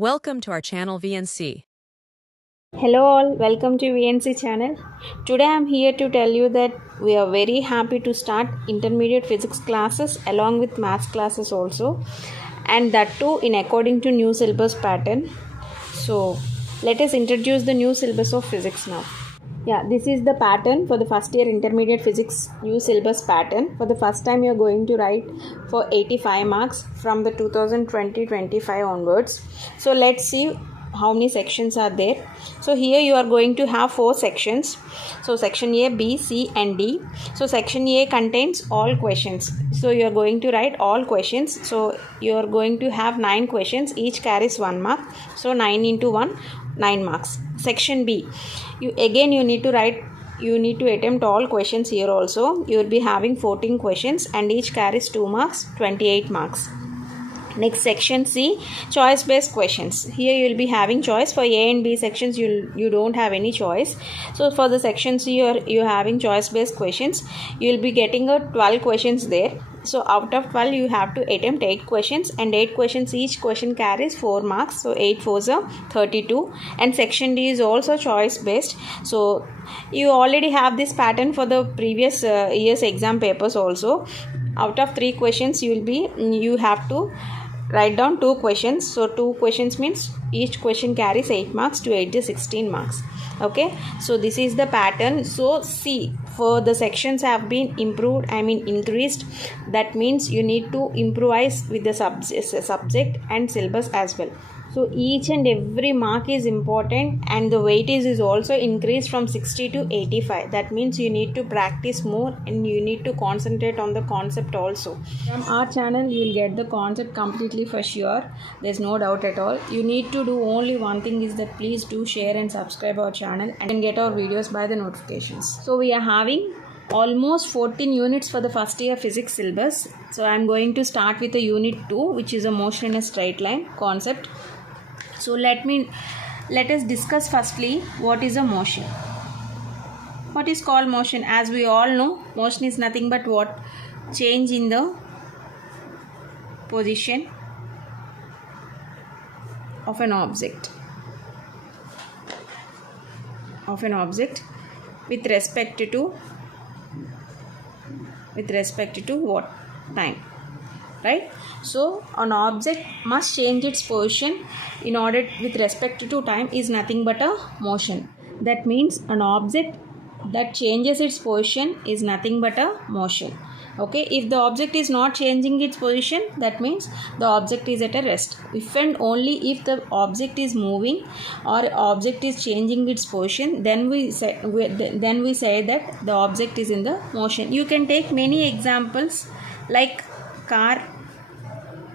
Welcome to our channel VNC. Hello all, welcome to VNC channel. Today I am here to tell you that we are very happy to start intermediate physics classes along with maths classes also, and that too in according to new syllabus pattern. So let us introduce the new syllabus of physics now. Yeah, this is the pattern for the first year intermediate physics new syllabus pattern. For the first time you are going to write for 85 marks from the 2020-25 onwards. So let's see how many sections are there. So here you are going to have 4 sections. So section A, B, C and D. So section A contains all questions. So you are going to write all questions. So you are going to have 9 questions, each carries 1 mark. So 9 into 1, 9 marks. Section B, you need to attempt all questions. Here also you will be having 14 questions and each carries 2 marks, 28 marks. Next, section C, choice based questions. Here you will be having choice. For A and B sections you don't have any choice. So for the section C you're having choice based questions. You will be getting 12 questions there. So out of 12 you have to attempt 8 questions, and 8 questions, each question carries 4 marks. So 8 4s are 32. And section D is also choice based. So you already have this pattern for the previous year's exam papers also. Out of 3 questions you have to write down 2 questions. So 2 questions means each question carries 8 marks. To 8 is 16 marks. Okay, so this is the pattern. So see, for the sections have been increased. That means you need to improvise with the subject and syllabus as well. So each and every mark is important, and the weightage is also increased from 60 to 85. That means you need to practice more and you need to concentrate on the concept also. From our channel you will get the concept completely for sure. There's no doubt at all. You need to do only one thing, is that please do share and subscribe our channel and get our videos by the notifications. So we are having almost 14 units for the first year physics syllabus. So I am going to start with the unit 2, which is a motion in a straight line concept. So let us discuss firstly what is a motion. What is called motion? As we all know, motion is nothing but what? Change in the position of an object. With respect to what? Time. Right? So an object must change its position in order with respect to time is nothing but a motion. That means an object that changes its position is nothing but a motion. Okay, if the object is not changing its position, that means the object is at a rest. If and only if the object is moving or object is changing its position, then we say that the object is in the motion. You can take many examples like car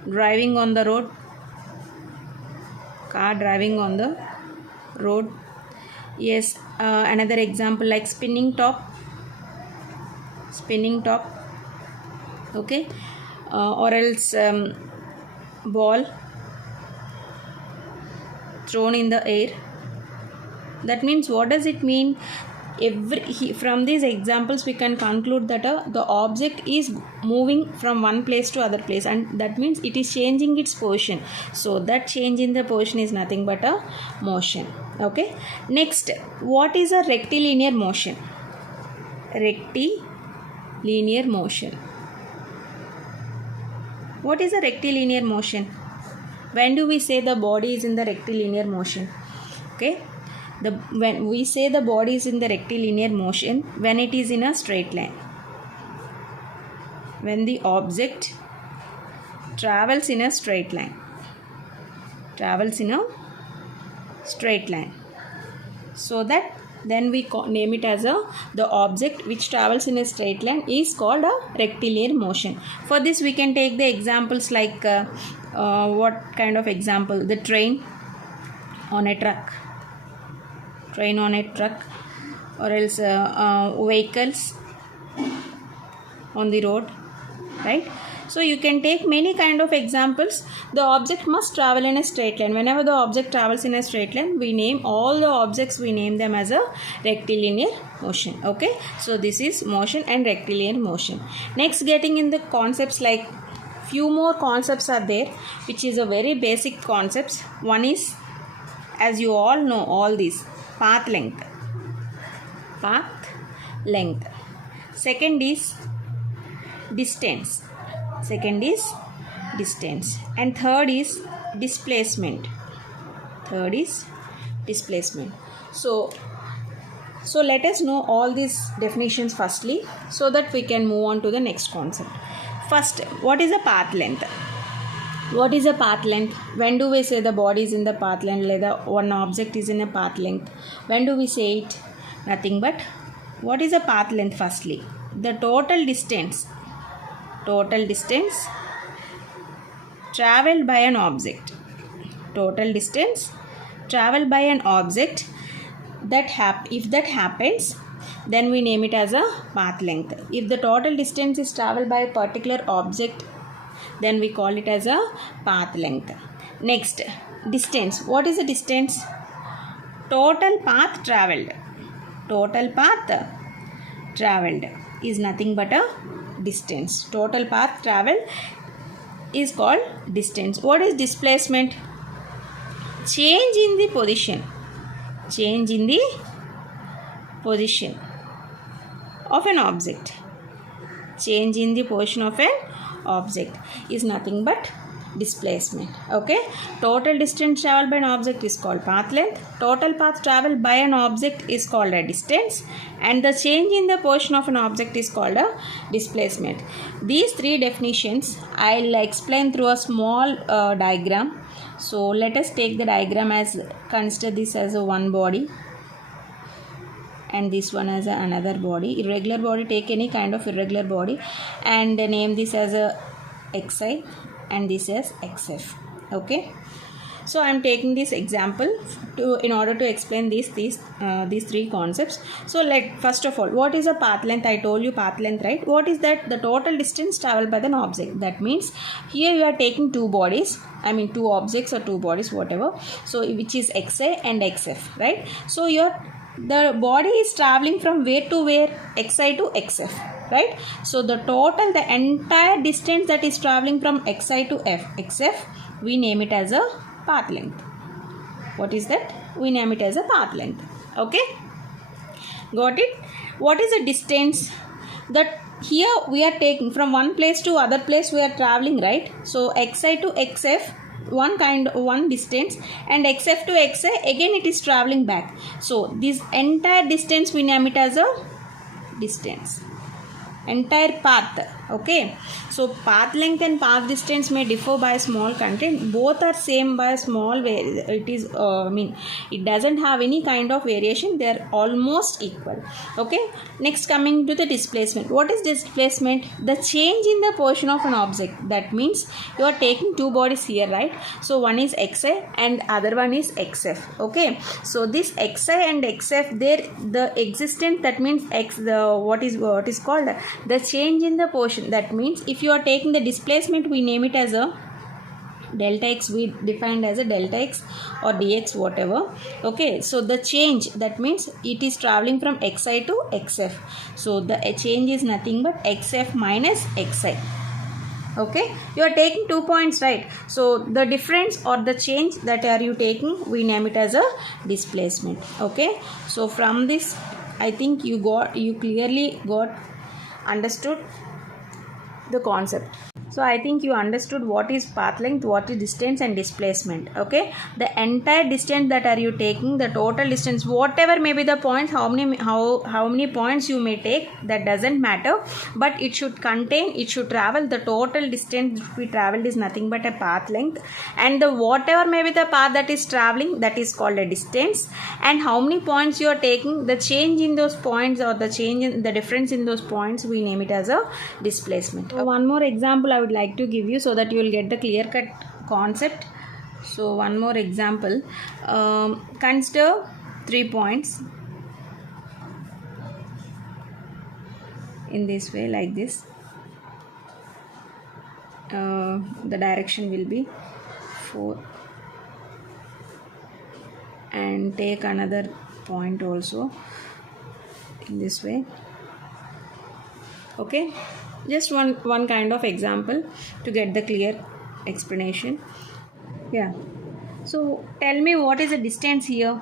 driving on the road. Yes, another example like spinning top. Okay, or else ball thrown in the air. That means, what does it mean? From these examples we can conclude that the object is moving from one place to other place, and that means it is changing its position. So that change in the position is nothing but a motion. Okay, next, what is a rectilinear motion? What is a rectilinear motion? When do we say the body is in the rectilinear motion? Okay, when we say the body is in the rectilinear motion, when it is in a straight line. When the object travels in a straight line. So that then we name it as the object which travels in a straight line is called a rectilinear motion. For this we can take the examples like what kind of example? The train on a truck, or else vehicles on the road, right? So you can take many kind of examples. The object must travel in a straight line. Whenever the object travels in a straight line, we name all the objects, we name them as a rectilinear motion. Okay, so this is motion and rectilinear motion. Next, getting in the concepts like few more concepts are there, which is a very basic concepts. One is, as you all know, all these path length. Second is distance. And third is displacement. So let us know all these definitions firstly, so that we can move on to the next concept. First, what is a path length? When do we say the body is in the path length, or one object is in a path length? When do we say it? Nothing but, what is a path length? Firstly, the total distance traveled by an object. If that happens, then we name it as a path length. If the total distance is traveled by a particular object, then we call it as a path length. Next, distance. What is the distance? Total path traveled is nothing but a distance. Total path traveled is called distance. What is displacement? Change in the position of an object. Is nothing but displacement. Okay, total distance traveled by an object is called path length. Total path traveled by an object is called a distance, and the change in the position of an object is called a displacement. These three definitions I'll explain through a small diagram. So let us take the diagram as, consider this as a one body and this one as another body. Irregular body, take any kind of irregular body and name this as a xi and this as xf. Okay, so I am taking this example in order to explain these three concepts. So first of all, what is a path length? I told you path length, right? What is that? The total distance traveled by an object. That means here you are taking two bodies, two objects or two bodies, whatever, so which is xi and xf, right? So the body is traveling from where to where? Xi to xf, right? So the entire distance that is traveling from xi to xf, we name it as a path length. What is that? We name it as a path length. Okay, got it? What is the distance? That here we are taking from one place to other place, we are traveling, right? So xi to xf, one distance, and xf to xi, again it is traveling back. So this entire distance we name it as a distance, entire path. Okay, so path length and path distance may differ by small content, both are same by small it is it doesn't have any kind of variation, they are almost equal. Okay, next coming to the displacement. What is displacement? The change in the position of an object. That means you are taking two bodies here, right? So one is xi and other one is xf. Okay, so this xi and xf, the existence, that means what is called the change in the position. That means if you are taking the displacement, we name it as a delta x, we defined as a delta x or dx, whatever. Okay, so the change, that means it is traveling from xi to xf. So the change is nothing but xf minus xi. Okay, you are taking 2 points, right? So the difference or the change that are you taking, we name it as a displacement. Okay, so from this I think you clearly got understood the concept. So I think you understood what is path length, what is distance and displacement. Okay, the entire distance that are you taking, the total distance, whatever may be the points, how many points you may take, that doesn't matter, but it should travel, the total distance to be traveled is nothing but a path length, and the whatever may be the path that is traveling, that is called a distance, and how many points you are taking, the change in those points or the change in the difference in those points, we name it as a displacement. One more example I would like to give you so that you will get the clear cut concept. So one more example, consider 3 points in this way, like this. The direction will be 4, and take another point also in this way. Okay, Just one kind of example to get the clear explanation. Yeah. So tell me, what is the distance here?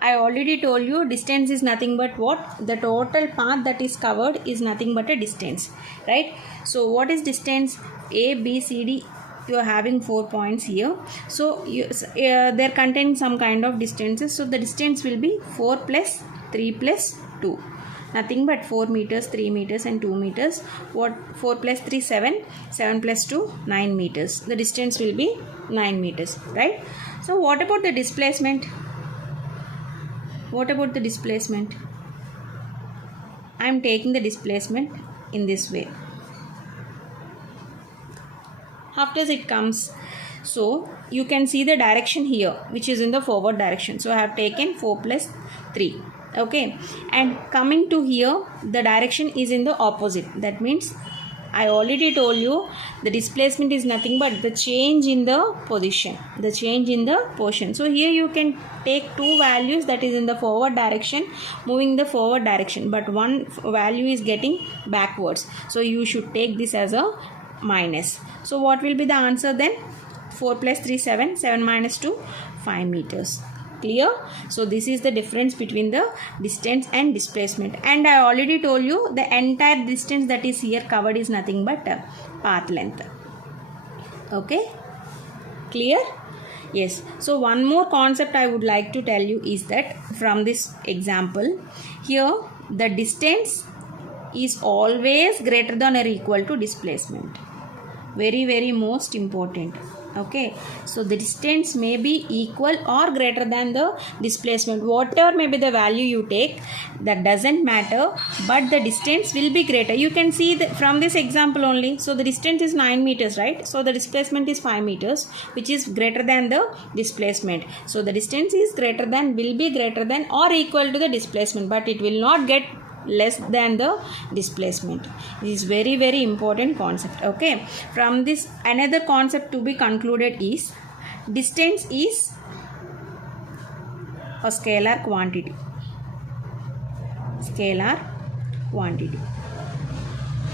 I already told you distance is nothing but what? The total path that is covered is nothing but a distance, right? So what is distance? A, B, C, D. You are having 4 points here. So they're containing some kind of distances. So the distance will be 4 plus 3 plus 2. Nothing but 4 meters, 3 meters and 2 meters. What? 4 plus 3, 7. 7 plus 2, 9 meters. The distance will be 9 meters, right? So what about the displacement? What about the displacement? I am taking the displacement in this way. How does it comes? So you can see the direction here, which is in the forward direction. So I have taken 4 plus 3. Okay. And coming to here, the direction is in the opposite. That means I already told you the displacement is nothing but the change in the position. The change in the position. So here you can take two values, that is in the forward direction, moving the forward direction. But one value is getting backwards. So you should take this as a minus. So what will be the answer then? 4 plus 3, 7. 7 minus 2, 5 meters. Clear? So this is the difference between the distance and displacement. And I already told you the entire distance that is here covered is nothing but path length. Okay? Clear? Yes. So one more concept I would like to tell you is that from this example, here the distance is always greater than or equal to displacement. Very most important. Okay, so the distance may be equal or greater than the displacement. Whatever may be the value you take, that doesn't matter, but the distance will be greater. You can see from this example only. So the distance is 9 meters, right? So the displacement is 5 meters, which is greater than the displacement. So the distance is greater than, will be greater than or equal to the displacement, but it will not get less than the displacement. This is very important concept. Okay, from this another concept to be concluded is distance is a scalar quantity. Scalar quantity.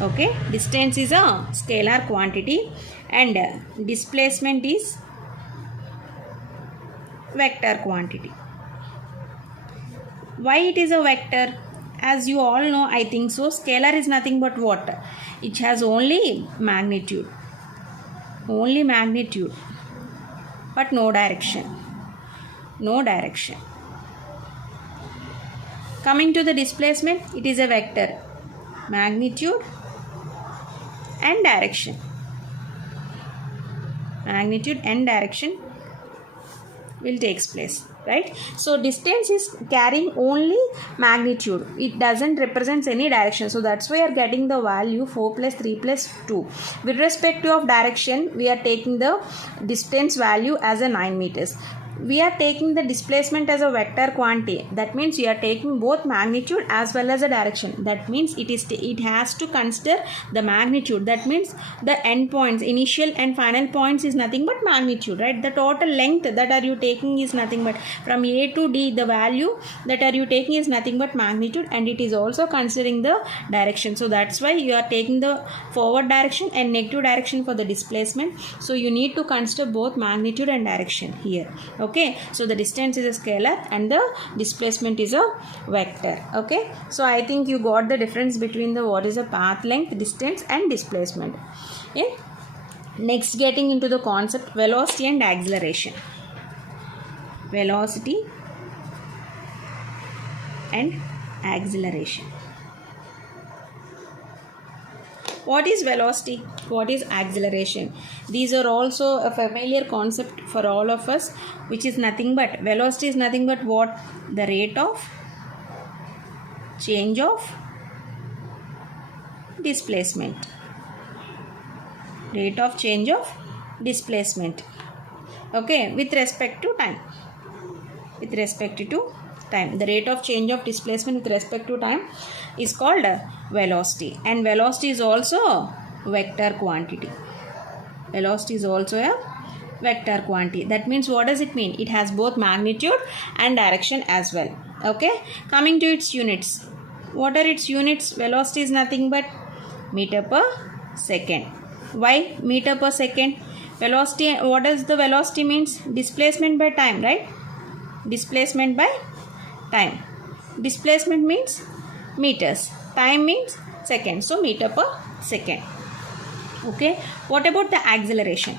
Okay, distance is a scalar quantity and displacement is vector quantity. Why it is a vector? As you all know, I think so, scalar is nothing but what? It has only magnitude. Only magnitude. But no direction. No direction. Coming to the displacement, it is a vector. Magnitude and direction. Magnitude and direction will take place. Right? So distance is carrying only magnitude. It doesn't represent any direction. So that's why we are getting the value 4 plus 3 plus 2. With respect to of direction, we are taking the distance value as a 9 meters. We are taking the displacement as a vector quantity. That means we are taking both magnitude as well as a direction. That means it has to consider the magnitude. That means the end points, initial and final points is nothing but magnitude, right? The total length that are you taking is nothing but from A to D, the value that are you taking is nothing but magnitude, and it is also considering the direction. So that's why you are taking the forward direction and negative direction for the displacement. So you need to consider both magnitude and direction here. Okay, so the distance is a scalar and the displacement is a vector. Okay, so I think you got the difference between the what is a path length, distance and displacement. Okay, next getting into the concept velocity and acceleration. Velocity and acceleration. What is velocity? What is acceleration? These are also a familiar concept for all of us, which is nothing but, velocity is nothing but what? The rate of change of displacement. Rate of change of displacement. Okay, with respect to time. With respect to time. The rate of change of displacement with respect to time is called velocity. And velocity is also a vector quantity. Velocity is also a vector quantity. That means what does it mean? It has both magnitude and direction as well. Okay. Coming to its units. What are its units? Velocity is nothing but meter per second. Why meter per second? Velocity, what does the velocity means? Displacement by time, right? Displacement by time. Displacement means meters. Time means seconds. So meter per second. Okay. What about the acceleration?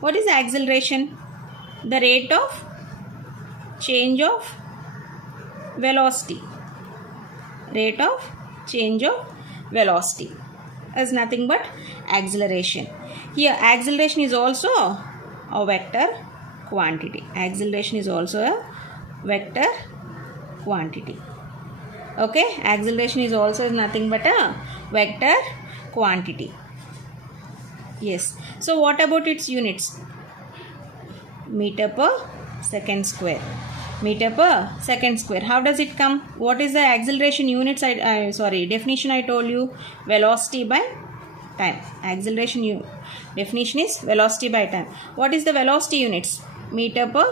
What is the acceleration? The rate of change of velocity. Rate of change of velocity is nothing but acceleration. Here acceleration is also a vector quantity. Acceleration is also a vector quantity. Okay, acceleration is also nothing but a vector quantity. Yes. So what about its units? Meter per second square. Meter per second square. How does it come? What is the acceleration units? Definition I told you. Velocity by time. Acceleration definition is velocity by time. What is the velocity units? Meter per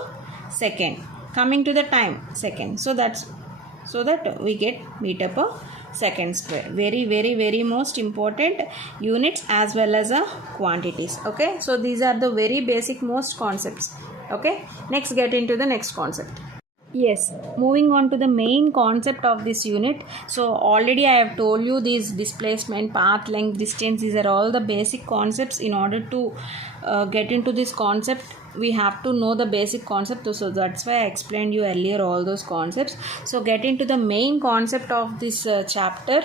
second. Coming to the time, second. So that we get meter per second square. Very most important units as well as quantities. Okay, so these are the very basic most concepts. Okay, next get into the next concept. Yes, moving on to the main concept of this unit. So already I have told you these displacement, path, length, distance, these are all the basic concepts. In order to get into this concept, we have to know the basic concept. So that's why I explained you earlier all those concepts. So get into the main concept of this chapter.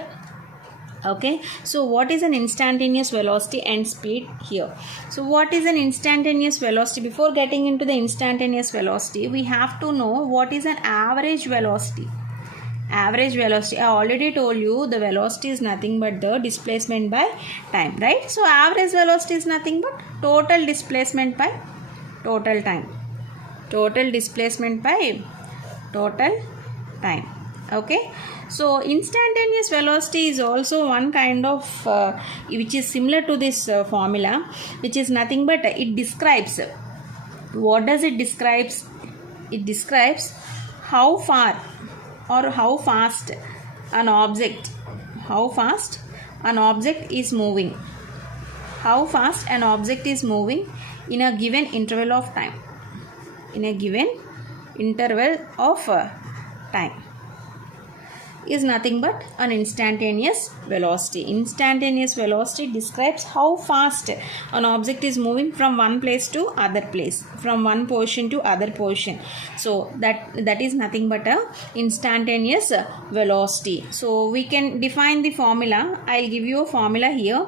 Okay, so what is an instantaneous velocity and speed here? So what is an instantaneous velocity? Before getting into the instantaneous velocity, we have to know what is an average velocity. Average velocity, I already told you the velocity is nothing but the displacement by time, right? So average velocity is nothing but total displacement by total time. Total displacement by total time. Okay, so instantaneous velocity is also one kind of which is similar to this formula, which is nothing but it describes, what does it describes? It describes how far or how fast an object is moving. How fast an object is moving in a given interval of time. In a given interval of time is nothing but an instantaneous velocity. Instantaneous velocity describes how fast an object is moving from one place to other place, from one position to other position. So that is nothing but a instantaneous velocity. So we can define the formula. I'll give you a formula here.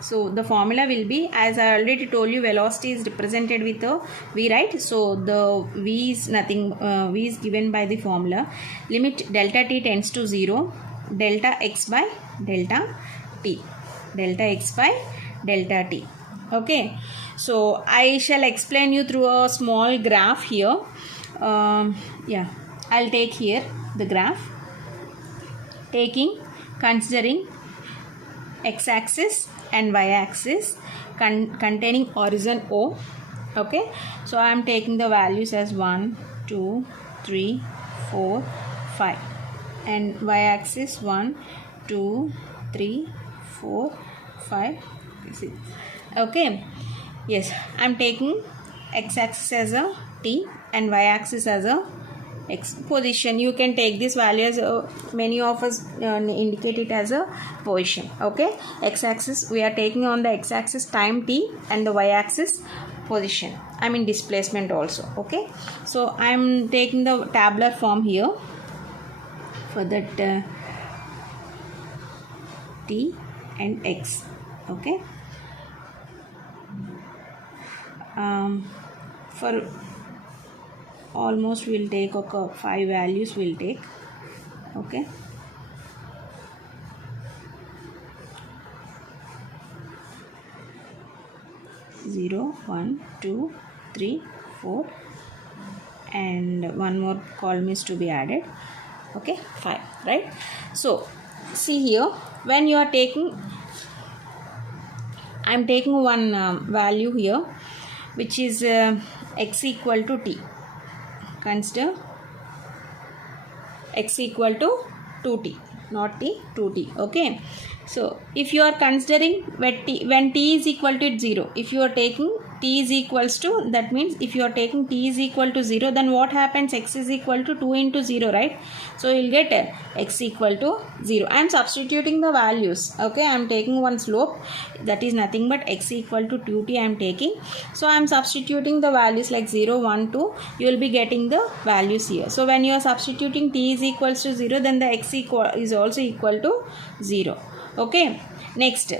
So the formula will be, as I already told you, velocity is represented with a v, right? So the v is nothing, v is given by the formula. Limit delta t tends to 0, delta x by delta t. Delta x by delta t. Okay. So I shall explain you through a small graph here. I'll take here the graph. Considering x-axis and y-axis containing origin O. Okay, so I am taking the values as 1, 2, 3, 4, 5, and y-axis 1, 2, 3, 4, 5, 6. Okay, yes, I am taking x-axis as a t and y-axis as a x position. You can take this value as many of us indicate it as a position. Okay, x-axis, we are taking on the x-axis time t and the y-axis position, I mean displacement also. Okay, so I am taking the tabular form here for that t and x. Okay, for almost we'll take 5 values we'll take. Okay, zero, 1, 2, 3, 4, and one more column is to be added. Okay, 5, right? So see here, when you are taking, I am taking one value here which is x equal to t. Consider x equal to 2t, not t, 2t. Okay, so if you are considering when t is equal to 0, if you are taking t is equals to, that means if you are taking t is equal to 0, then what happens? X is equal to 2 into 0, right? So you will get x equal to 0. I am substituting the values. Okay, I am taking one slope, that is nothing but x equal to 2t I am taking. So I am substituting the values like 0, 1, 2. You will be getting the values here. So when you are substituting t is equals to 0, then the x is also equal to 0. Okay, next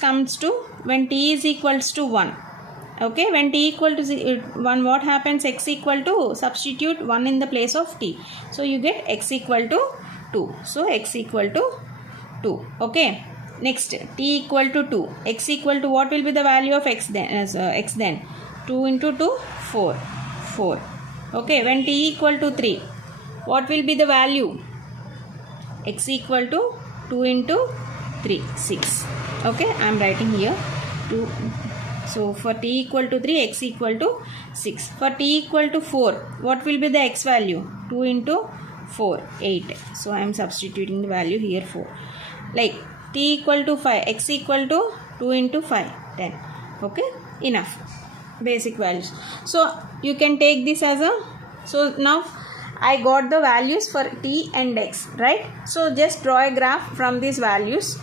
comes to when t is equals to 1. Okay, when t equal to 1, what happens? X equal to, substitute 1 in the place of t. So you get x equal to 2. So x equal to 2. Okay, next t equal to 2. X equal to, what will be the value of x then? 2 into 2, 4. Okay, when t equal to 3, what will be the value? X equal to 2 into 3, 6. Okay, I am writing here 2. So for t equal to 3, x equal to 6. For t equal to 4, what will be the x value? 2 into 4, 8. So I am substituting the value here 4. Like t equal to 5, x equal to 2 into 5, 10. Okay, enough. Basic values. So you can take this as a, so now I got the values for t and x, right? So just draw a graph from these values.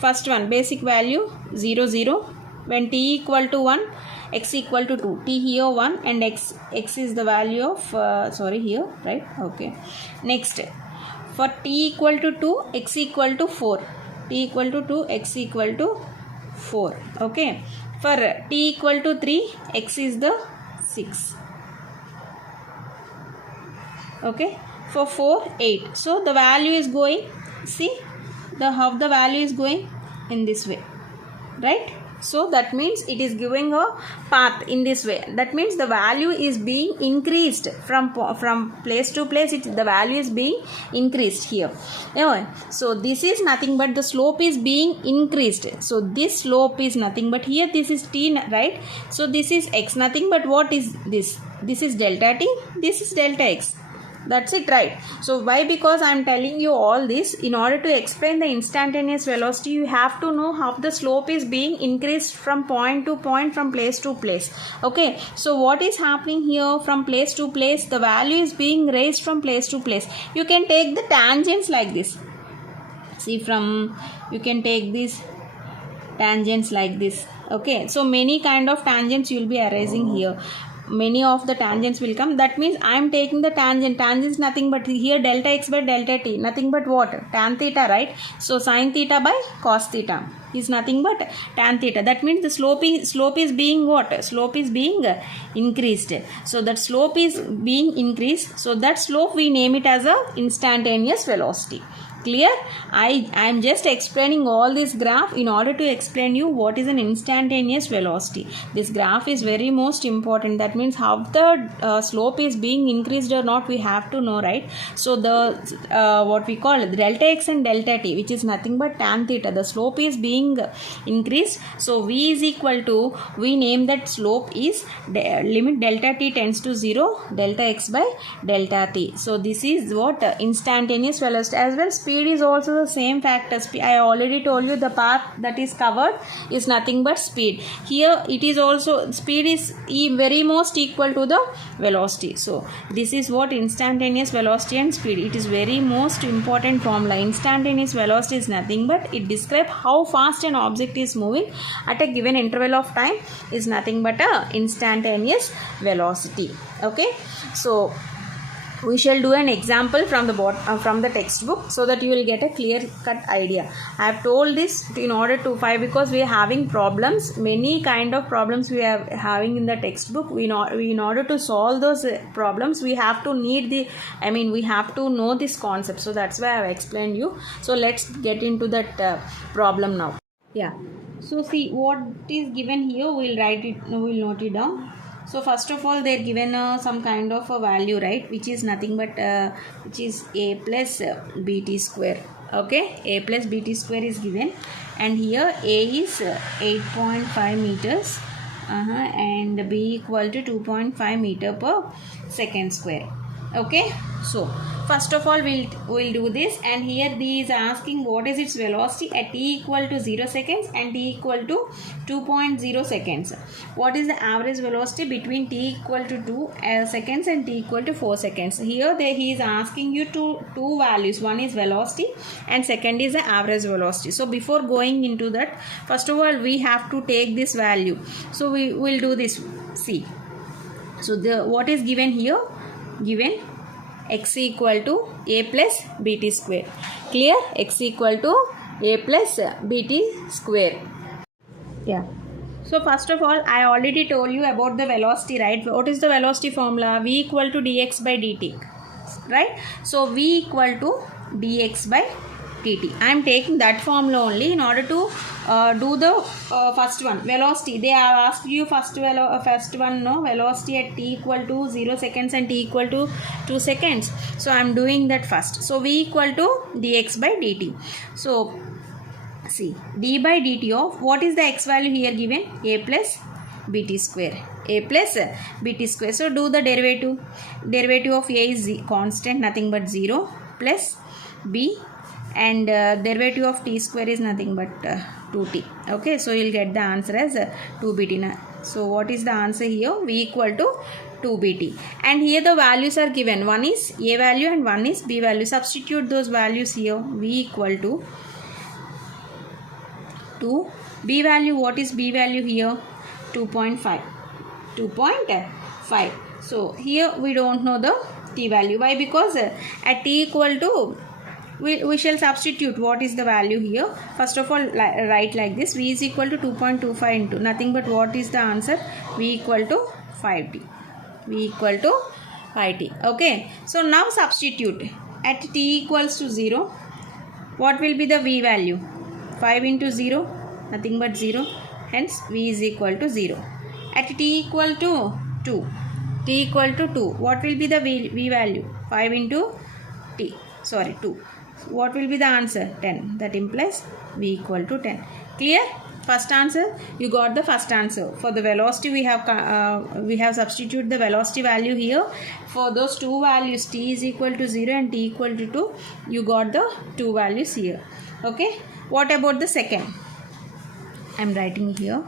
First one, basic value 0, 0. When t equal to 1, x equal to 2. T here 1 and x is the value of, here, right? Okay. Next, for t equal to 2, x equal to 4. T equal to 2, x equal to 4. Okay. For t equal to 3, x is the 6. Okay. For 4, 8. So the value is going, see, how the value is going in this way, right? So that means it is giving a path in this way. That means the value is being increased from place to place. The value is being increased here. Anyway, so this is nothing but the slope is being increased. So this slope is nothing but, here this is t, right? So this is x, nothing but what is this? This is delta t, this is delta x. That's it, right? So why? Because I am telling you all this in order to explain the instantaneous velocity. You have to know how the slope is being increased from point to point, from place to place. Okay, so what is happening here? From place to place, the value is being raised from place to place. You can take the tangents like this. See, you can take these tangents like this. Okay, so many kind of tangents you will be arising here. Many of the tangents will come. That means I am taking the tangent is nothing but here delta x by delta t, nothing but what? Tan theta, right? So sin theta by cos theta is nothing but tan theta. That means the slope is being what? Slope is being increased. So that slope is being increased. So that slope we name it as a instantaneous velocity. Clear? I am just explaining all this graph in order to explain you what is an instantaneous velocity. This graph is very most important. That means how the slope is being increased or not, we have to know, right? So the what we call delta x and delta t, which is nothing but tan theta, the slope is being increased. So v is equal to, we name that slope is limit delta t tends to 0, delta x by delta t. So this is what instantaneous velocity. As well, speed is also the same factor. I already told you the path that is covered is nothing but speed. Here it is also, speed is very most equal to the velocity. So this is what instantaneous velocity and speed. It is very most important formula. Instantaneous velocity is nothing but it describes how fast an object is moving at a given interval of time, is nothing but a instantaneous velocity. Okay, so we shall do an example from the textbook so that you will get a clear cut idea. I have told this in order to because we are having problems, many kind of problems we are having in the textbook. In order to solve those problems, we have to we have to know this concept. So that's why I have explained you. So let's get into that problem now. Yeah. So see what is given here. We'll note it down. So first of all, they're given some kind of a value, right, which is nothing but which is a plus bt square. Okay, a plus bt square is given, and here a is 8.5 meters and b equal to 2.5 meter per second square. Okay, so first of all we'll do this, and here D is asking what is its velocity at t equal to 0 seconds and t equal to 2.0 seconds. What is the average velocity between t equal to 2 seconds and t equal to 4 seconds? Here he is asking you two values. One is velocity and second is the average velocity. So before going into that, first of all we have to take this value. So we will do this. See, so what is given here? Given x equal to a plus bt square. Clear? X equal to a plus bt square. Yeah. So first of all, I already told you about the velocity, right? What is the velocity formula? V equal to dx by dt, right? So V equal to dx by dt. I am taking that formula only in order to do the first one, velocity. They have asked you first one, no, velocity at t equal to 0 seconds and t equal to 2 seconds. So I am doing that first. So V equal to dx by dt. So see, d by dt of, what is the x value here given? A plus bt square. A plus bt square. So do the derivative. Derivative of a is constant, nothing but 0, plus b, and derivative of t square is nothing but 2t. Okay, so you'll get the answer as 2bt. So what is the answer here? V equal to 2bt. And here the values are given. One is a value and one is b value. Substitute those values here. V equal to 2. B value, what is b value here? 2.5. 2.5. So here we don't know the t value. Why? Because at t equal to, we shall substitute what is the value here. First of all, write like this. V is equal to 2.25 into nothing but what is the answer? V equal to 5t. V equal to 5t. Okay. So now substitute. At t equals to 0, what will be the V value? 5 into 0, nothing but 0. Hence V is equal to 0. At t equal to 2. T equal to 2. What will be the V value? 5 into 2. What will be the answer? 10. That implies V equal to 10. Clear? First answer, you got the first answer. For the velocity, we have substituted the velocity value here. For those two values, t is equal to 0 and t equal to 2, you got the two values here. Okay. What about the second? I am writing here.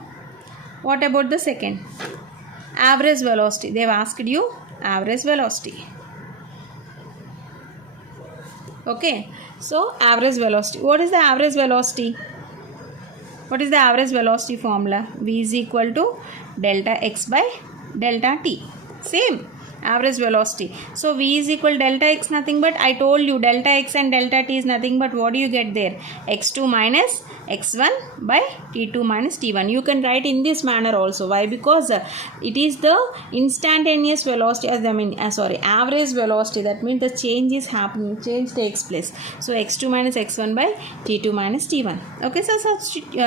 What about the second? Average velocity. They have asked you average velocity. Okay. So average velocity. What is the average velocity? What is the average velocity formula? V is equal to delta x by delta t. Same. Average velocity. So V is equal delta x, nothing but, I told you delta x and delta t is nothing but, what do you get there? X2 minus x1 by t2 minus t1. You can write in this manner also. Why? Because it is the instantaneous velocity, average velocity. That means the change is happening, change takes place. So x2 minus x1 by t2 minus t1. Okay, so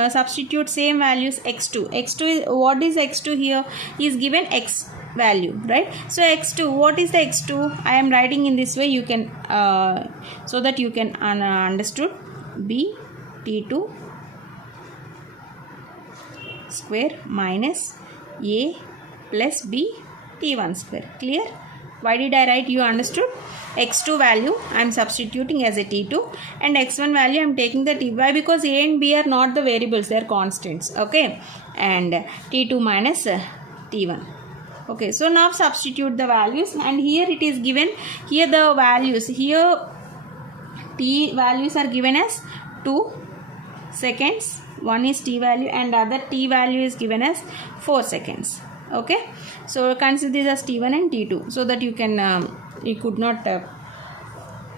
substitute same values. X2 is, what is x2 here? Is given x value, right? So x2, what is the x2? I am writing in this way, you can so that you can understood. B t2 square minus a plus b t1 square. Clear? Why did I write? You understood? X2 value I am substituting as a t2 and x1 value I am taking the t. Why? Because a and b are not the variables, they are constants. Okay, and t2 minus t1. Okay, so now substitute the values, and here it is given, here the values, here t values are given as 2 seconds, one is t value and other t value is given as 4 seconds. Okay, so consider this as t1 and t2 so that you can you could not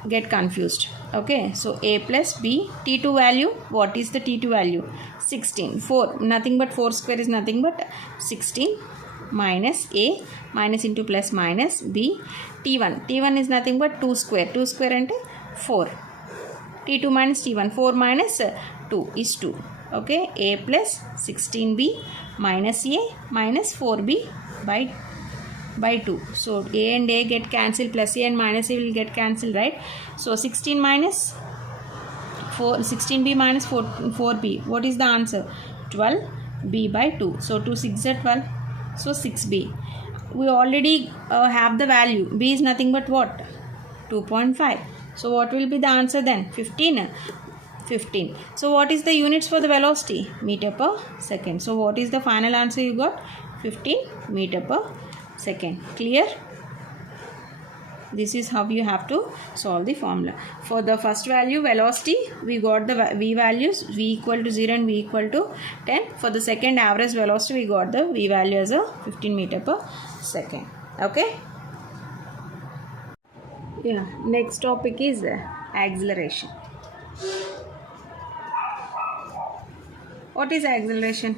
get confused. Okay, so a plus b, t2 value, what is the t2 value? 16. 4, nothing but 4 square is nothing but 16 minus a, minus into plus minus b, t1 is nothing but 2 square and 4, t2 minus t1, 4 minus 2 is 2. Okay, a plus 16b minus a minus 4b by 2. So a and a get cancelled, plus a and minus a will get cancelled, right? So 16 minus 4, 16b minus 4b, what is the answer? 12b by 2. So 2 6 are 12. So 6b. we already have the value. B is nothing but what? 2.5. So what will be the answer then? 15. 15. So what is the units for the velocity? Meter per second. So what is the final answer you got? 15 meter per second. Clear? This is how you have to solve the formula. For the first value, velocity, we got the v values, v equal to 0 and v equal to 10. For the second average velocity, we got the v value as a 15 meter per second. Okay? Yeah. Next topic is acceleration. What is acceleration?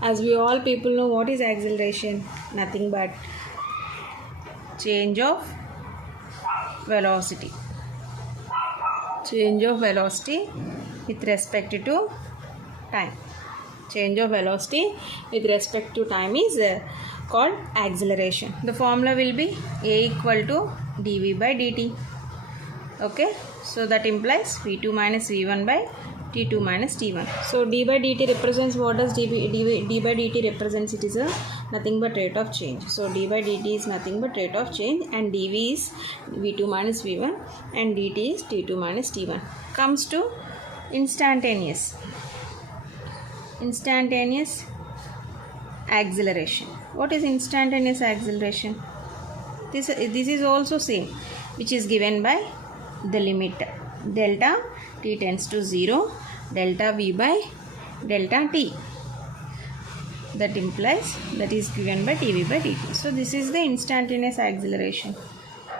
As we all people know, what is acceleration? Nothing but change of velocity. Change of velocity with respect to time. Change of velocity with respect to time is called acceleration. The formula will be A equal to dv by dt. Okay, so that implies v2 minus v1 by t2 minus t1. So d by dt represents, what does d by dt represents? It is a nothing but rate of change. So d by dt is nothing but rate of change, and dv is v2 minus v1 and dt is t2 minus t1. Comes to instantaneous acceleration. What is instantaneous acceleration? This is also same, which is given by the limit delta t tends to 0, delta v by delta t. That implies, that is given by dv by dt. So this is the instantaneous acceleration.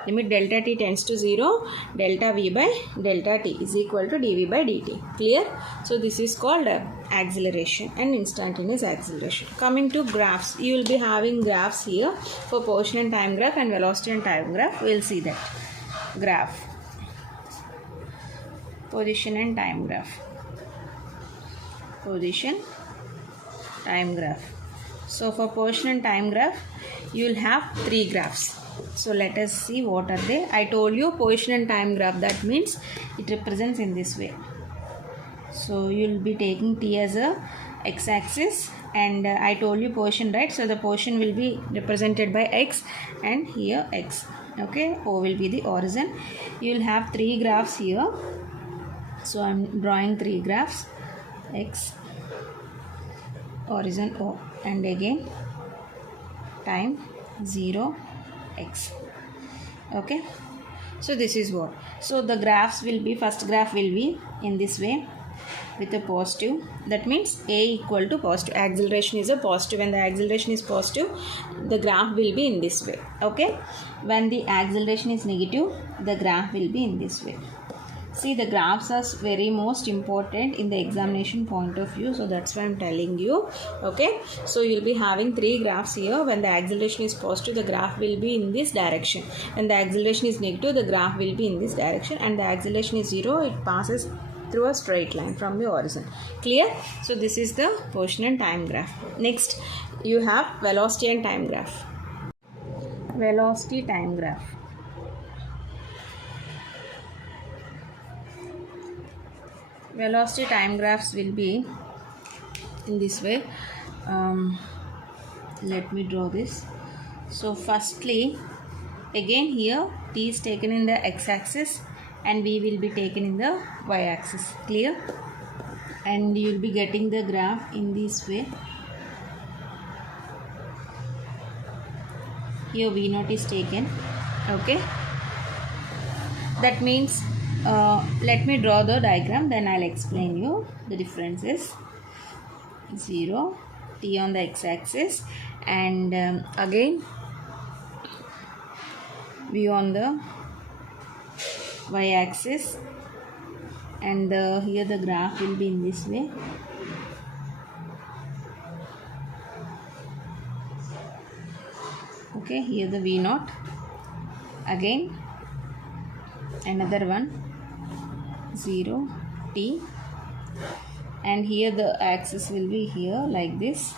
Limit delta t tends to 0, delta v by delta t is equal to dv by dt. Clear? So this is called acceleration and instantaneous acceleration. Coming to graphs, you will be having graphs here for position and time graph and velocity and time graph. We will see that. Graph, position and time graph, position, time graph. So for position and time graph, you will have 3 graphs. So let us see what are they. I told you position and time graph, that means it represents in this way. So you will be taking t as a x-axis, and I told you position, right? So the position will be represented by x and here x. Okay, O will be the origin. You will have 3 graphs here. So I am drawing 3 graphs. X, origin O, and again time 0, x. Okay, so this is what. So the graphs will be, first graph will be in this way with a positive. That means A equal to positive. Acceleration is a positive. When the acceleration is positive, the graph will be in this way. Okay, when the acceleration is negative, the graph will be in this way. See, the graphs are very most important in the examination point of view. So that's why I'm telling you. Okay, so you'll be having 3 graphs here. When the acceleration is positive, the graph will be in this direction. When the acceleration is negative, the graph will be in this direction. And the acceleration is 0, it passes through a straight line from the horizon. Clear? So this is the position and time graph. Next, you have velocity and time graph. Velocity time graph. Velocity time graphs will be in this way. Let me draw this. So firstly, again here t is taken in the x-axis and v will be taken in the y-axis. Clear? And you will be getting the graph in this way. Here v0 is taken. Okay, that means let me draw the diagram, then I'll explain you the differences. 0, t on the x-axis, and again v on the y-axis, and here the graph will be in this way. Okay, here the v0, again another one 0, t, and here the axis will be here like this.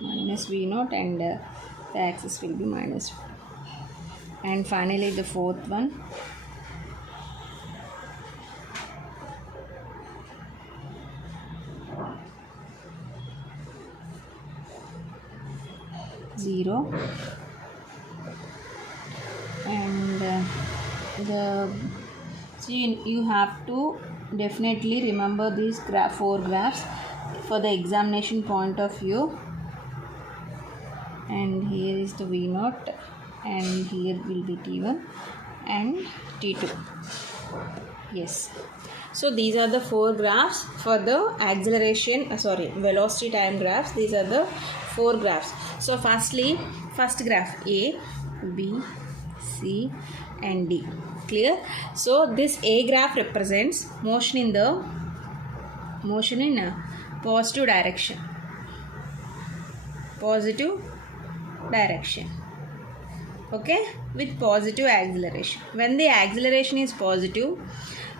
Minus v0, and the axis will be minus. And finally the fourth one, 0, and you have to definitely remember these 4 graphs for the examination point of view. And here is the V0, and here will be T1 and T2. Yes, so these are the 4 graphs for the velocity time graphs. These are the 4 graphs. So first graph A, B, C and D. Clear? So this A graph represents motion in a positive direction. Okay, with positive acceleration. When the acceleration is positive,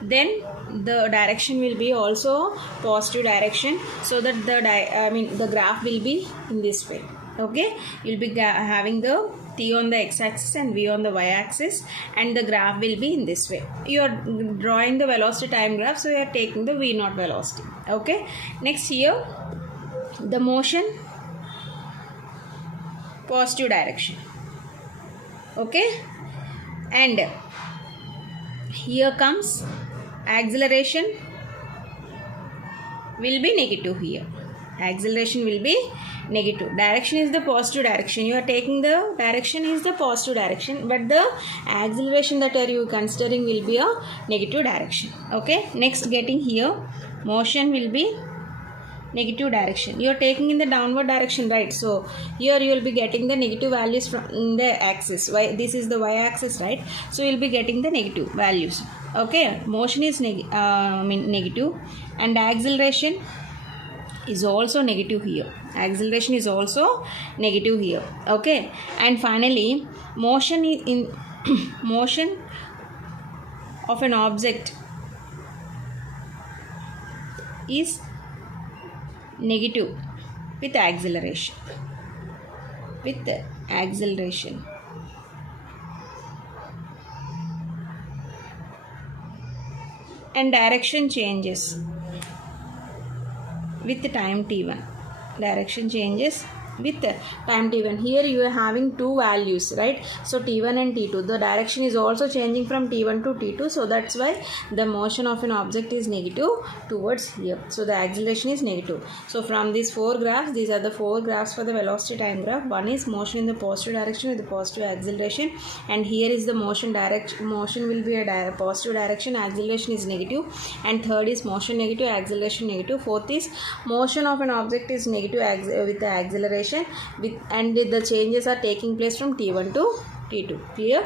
then the direction will be also positive direction, so that the graph will be in this way. Okay, you'll be having the T on the x-axis and V on the y-axis, and the graph will be in this way. You are drawing the velocity time graph, so you are taking the V0 velocity. Okay, next here the motion positive direction. Okay, and here comes acceleration will be negative. Here acceleration will be negative. Direction is the positive direction. You are taking the direction is the positive direction, but the acceleration that you are considering will be a negative direction. Okay, next getting here motion will be negative direction. You are taking in the downward direction, right? So here you will be getting the negative values from the axis. This is the y-axis, right? So you will be getting the negative values. Okay, motion is negative, and acceleration is also negative here. Acceleration is also negative here. Okay, and finally motion motion of an object is negative with acceleration. And direction changes with time t1. Direction changes with time t1. Here you are having two values, right? So t1 and t2. The direction is also changing from t1 to t2. So that's why the motion of an object is negative towards here. So the acceleration is negative. So from these 4 graphs, these are the 4 graphs for the velocity time graph. One is motion in the positive direction with the positive acceleration, and here is the motion will be a positive direction, acceleration is negative, and third is motion negative, acceleration negative. Fourth is motion of an object is negative with the acceleration and the changes are taking place from t1 to t2. Clear?